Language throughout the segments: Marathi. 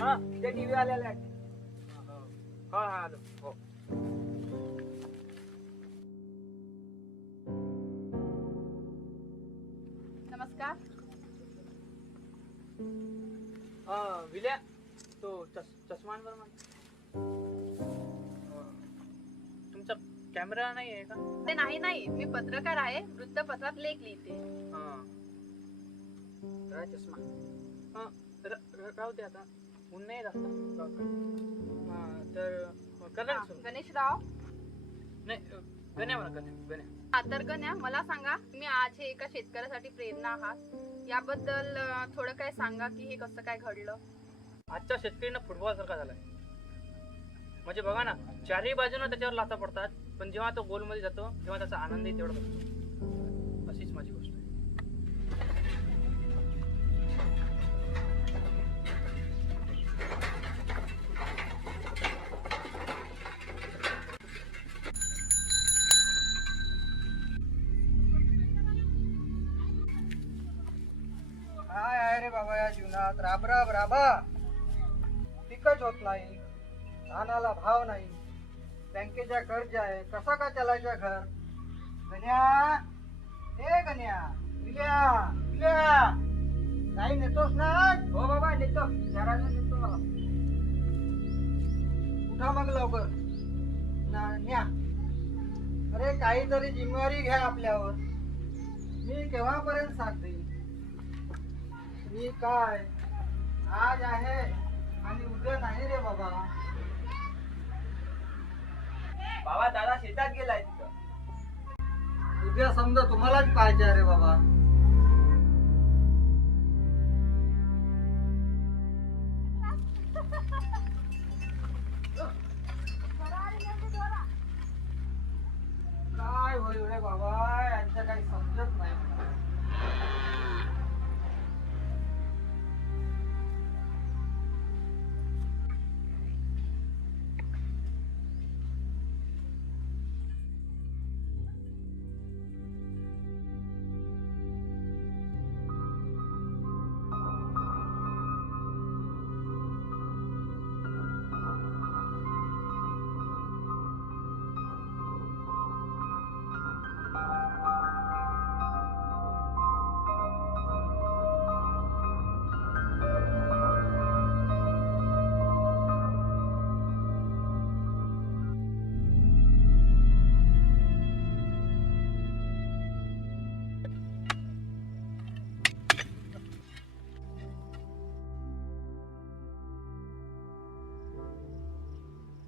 हा ते टीव्ही आलेला आहे. हा हा आलो हो. नमस्कार. विल्या तो चष्मांवर तुमचा कॅमेरा नाही आहे का? ते नाही मी पत्रकार आहे, वृत्तपत्रात लेख लिहिते. काय चष्मा? राहू दे आता, ऊन नाही जास्त. तर करा गणेशराव नाही, गण्या म्हणा गण्या. हा तर गण्या, मला सांगा, तुम्ही आज हे एका शेतकऱ्यासाठी प्रेरणा आहात, याबद्दल थोडं काय सांगा की हे कसं काय घडलं. आजच्या शेतकरीनं फुटबॉल सारखा झालाय. म्हणजे बघा ना, चारही बाजूने त्याच्यावर लाथा पडतात, पण जेव्हा तो गोल मध्ये जातो तेव्हा त्याचा आनंदही तेवढा असतो. अशीच माझी गोष्ट आहे. काय आहे रे बाबा या जीवनात, राबराब राबा, पिकच होत नाही, धानाला भाव नाही, बँकेच्या कर्ज आहे, कसा का चालायचा घर. गण्या, ए गण्या, विल्या विल्या, काही नेतोस ना? हो बाबा, नेतो जरा नेतो. उठा मग लवकर न्या. अरे काहीतरी जिम्मेवारी घ्या आपल्यावर. मी केव्हापर्यंत साथ देईन? मी काय आज आहे आणि उद्या नाही रे बाबा. बाबा दादा शेतात गेलाय तिथं. उद्या समजा तुम्हालाच पाहिजे रे बाबा. काय होईल रे बाबा, यांचं काही समजत नाही.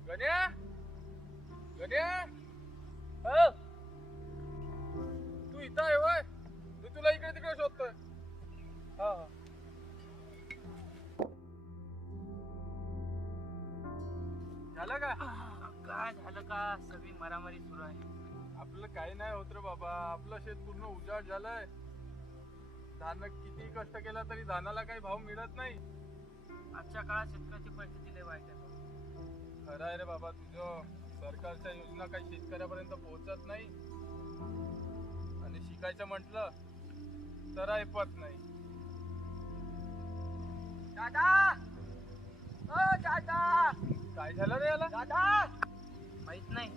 गण्या गण्या, हो तू इथं आहे वय? मी तुला इकडे तिकडे शोधतोय. झालं का? काय झालं का? सगळी मारामारी सुरू आहे. आपलं काही नाही होत रे बाबा, आपलं शेत पूर्ण उजाड झालंय. धान किती कष्ट केला तरी धानाला काही भाव मिळत नाही. आजच्या काळात शेतकऱ्याची परिस्थिती लय वाईट आहे. खरं आहे रे बाबा तुझं. सरकारच्या योजना काही शेतकऱ्यापर्यंत पोहोचत नाही, आणि शिकायचं म्हटलं तर ऐपत नाही. दादा, ओ दादा, काय झालं रे याला? दादा, माहित नाही.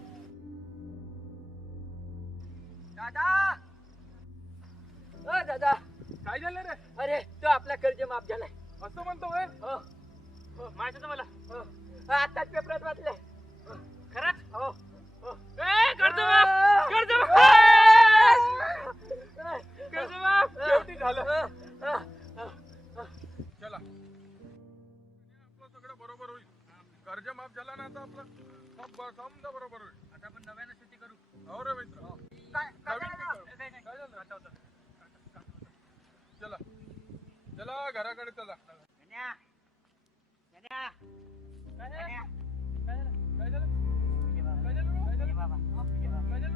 दादा, ओ दादा, काय झालं रे? अरे तो आपला कर्ज माफ झालाय. असं म्हणतो वय? हो, माहित होतं मला. आताच पेपरात वाचलंय. खरंच? हो. कर्ज माफ, कर्ज माफ, कर्ज माफ. शेवटी झालं. चला, आपलं सगळं बरोबर होईल. कर्ज माफ झाला ना, आता आपलं समजा बरोबर होईल. आता आपण नव्यानं शेती करू. हो रे मित्र. काय काय झालं? चला चला घराकडे चला. गण्या, गण्या, काय झालं? काय झालं? काय झालं? काय झालं? काय झालं? बाबा, काय झालं?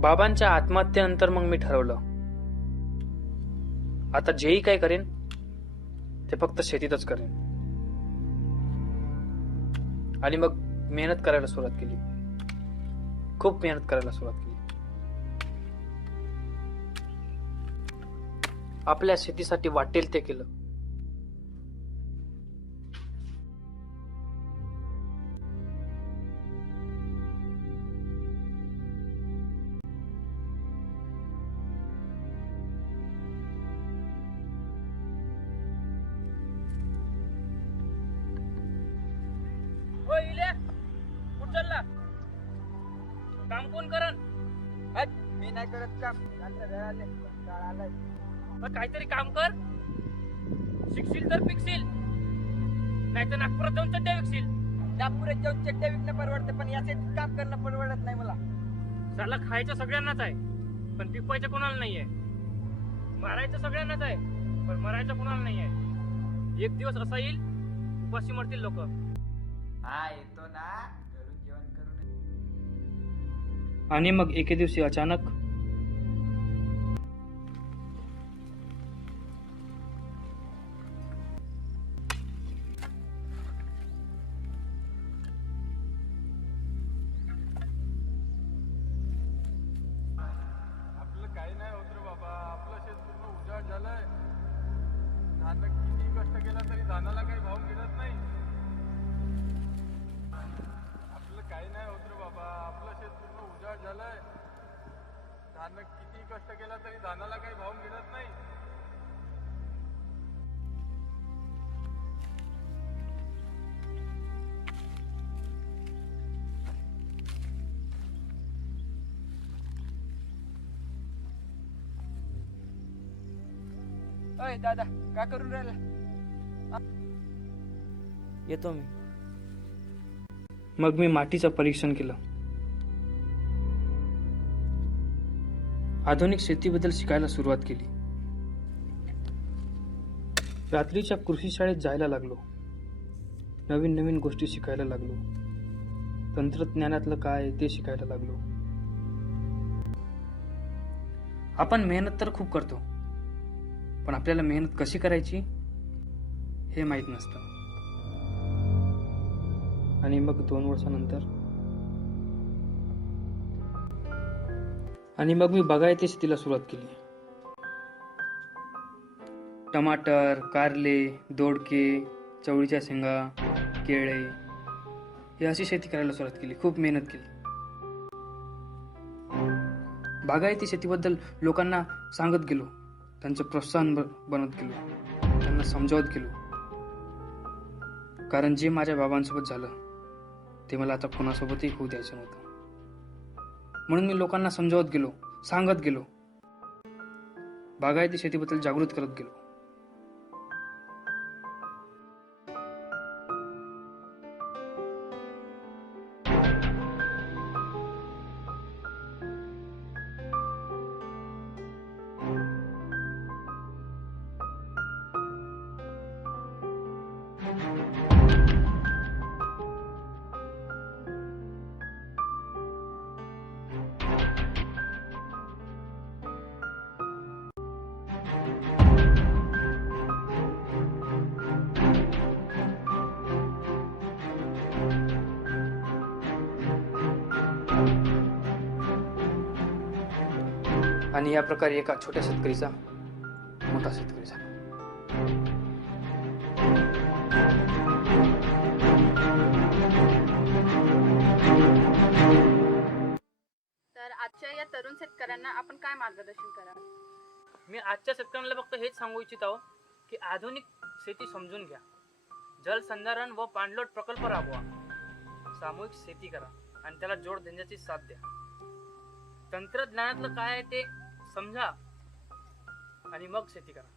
बाबांच्या आत्महत्येनंतर मग मी ठरवलं, आता जेही काय करेन ते फक्त शेतीतच करेन. आणि मग मेहनत करायला सुरुवात केली, खूप मेहनत करायला सुरुवात केली. आपल्या शेतीसाठी वाटेल ते केलं. काम कोण करन? मी नाही करत काम. काहीतरी काम कर. शिकशील तर पिकशील, नाही तर नागपुरात जाऊन चड्ड्या विकशील. नागपुरात जाऊन चड्ड्या विकणं परवडतं, पण यासाठी काम करणं परवडत नाही मला. साला खायचं सगळ्यांनाच आहे, पण पिकवायचं कोणाला नाहीये. मारायचं सगळ्यांनाच आहे, पण मरायचं कोणाला नाहीये. एक दिवस असा येईल, उपाशी मरतील लोक. हा येतो ना, घरून जेवण करून. आणि मग एके दिवशी अचानक आपलं काही नाही होत रे बाबा. आपलं शेत पूर्ण उजाड झालंय. धान किती कष्ट केला तरी धानाला काही भाव मिळत नाही. आपलं काही नाही होत रे बाबा. आपलं शेत पूर्ण उजाड झालंय. धान किती कष्ट केला तरी धानाला काही भाव मिळत नाही. अय दादा, काय करून राहिला? येतो मी. मग मी मातीचं परीक्षण केलं. आधुनिक शेतीबद्दल शिकायला सुरुवात केली. रात्रीच्या कृषी शाळेत जायला लागलो. नवीन नवीन गोष्टी शिकायला लागलो. तंत्रज्ञानातलं काय ते शिकायला लागलो. आपण मेहनत तर खूप करतो, पण आपल्याला मेहनत कशी करायची हे माहीत नसतं. आणि मग 2 वर्षानंतर मी बागायती शेतीला सुरुवात केली. टमाटर, कारले, दोडके, चवळीच्या शेंगा, केळे ही अशी शेती करायला सुरुवात केली. खूप मेहनत केली. बागायती शेतीबद्दल लोकांना सांगत गेलो, त्यांचं प्रोत्साहन बनत गेलो, त्यांना समजावत गेलो. कारण जे माझ्या बाबांसोबत झालं ते मला आता कोणासोबतही होऊ द्यायचं नव्हतं. म्हणून मी लोकांना समजावत गेलो, सांगत गेलो, बागायती शेतीबद्दल जागृत करत गेलो. आणि या प्रकारे एका छोट्या शेतकरीचा मोठा शेतकरी झाला. तर आजच्या या तरुण शेतकऱ्यांना आपण काय मार्गदर्शन कराल? मी आजच्या शेतकऱ्यांना फक्त हेच सांगू इच्छित आहो की आधुनिक शेती समजून घ्या. जलसंधारण व पाणलोट प्रकल्प राबवा. सामूहिक शेती करा आणि त्याला जोड देण्याची साथ द्या. तंत्रज्ञानातलं काय आहे ते समजा आणि मग शेती करा.